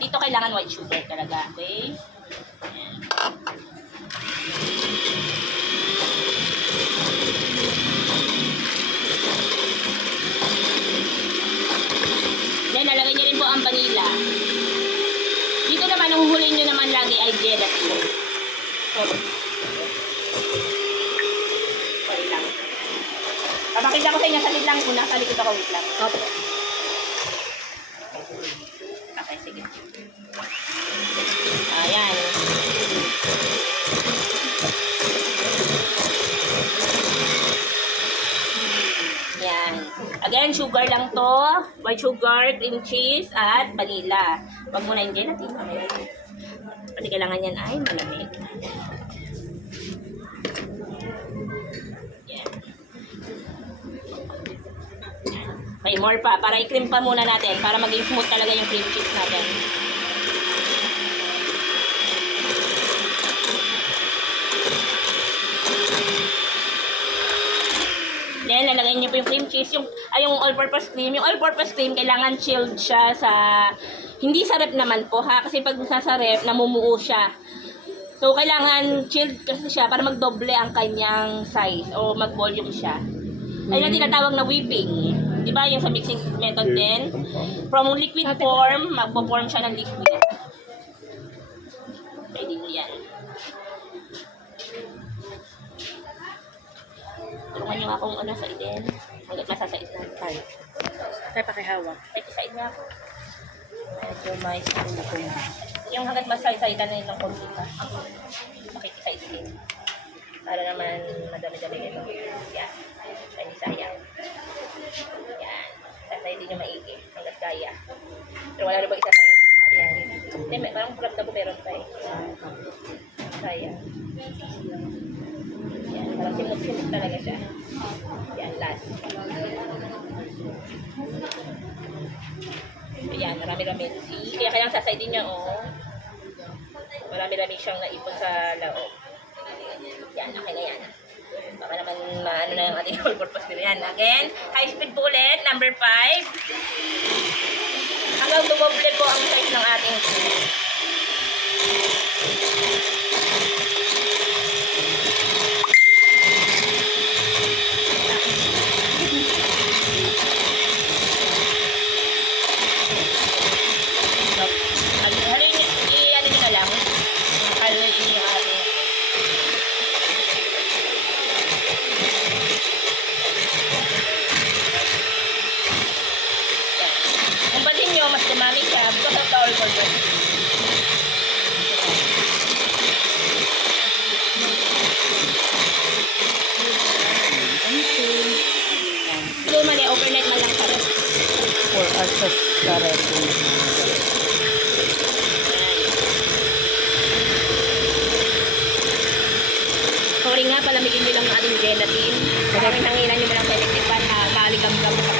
Dito kailangan white sugar talaga, okay? Ayan. Then, nalagay niyo rin po ang vanilla. Dito naman, ang huhulin nyo naman lagi ay gelatin. Sorry lang. Papakita ko sa inyo, salit lang muna. Sa likod ako, wait lang. Opo. Okay, sige. Ayan. Yan. Again, sugar lang to. White sugar, cream cheese, at vanilla. Huwag muna yung gelatin. Pati kailangan yan ay malamig. Yan. May more pa. Para i-cream pa muna natin. Para maging smooth talaga yung cream cheese natin. Then, lalagay niyo po yung cream cheese. Yung all-purpose cream. Yung all-purpose cream, kailangan chilled siya sa... Hindi sa ref naman po ha. Kasi pag nasa ref, namumuo siya. So, kailangan chilled kasi siya para magdoble ang kanyang size. O mag-volume siya. Ayun ang tinatawag na whipping. Di ba? Yung sa mixing method din. From liquid form, magpo-form siya ng liquid. Pwede mo yan. Tulungan nyo akong ano sa idin. Hanggat masasait na. Tayo pakihawak. Ay, isaid niya ako. Medyo may sipulukong. Yung hanggat masasaitan na itong konti pa. Makikisaid din. Para naman madami-dami ito. Yan. Ay, hindi sayang. Yan. Sasaidin nyo maigi. Hanggat kaya. Pero wala na ba isasayad? Yan. Hindi, parang prop na po meron pa eh. Sayang. Yan. Parang simot-simot talaga siya. Yan. Last. Ayan, marami-rami. Kaya kayang sasaydin niya, oh. Marami-rami siyang naipon sa laog. Yan, okay na yan. Baka naman maano na yung ating all-purpose nila yan. Again, high speed po ulit, number 5. Hanggang dumoble po ang size ng ating cheese. Mas dumami siya because of the all-purpose. So, mali, overnight man lang para. 4 hours sa ref. Sorry nga, palamigin nyo lang ang ating gelatin. Maraming hanginan nyo na lang sa electric pan, maligam-gam sa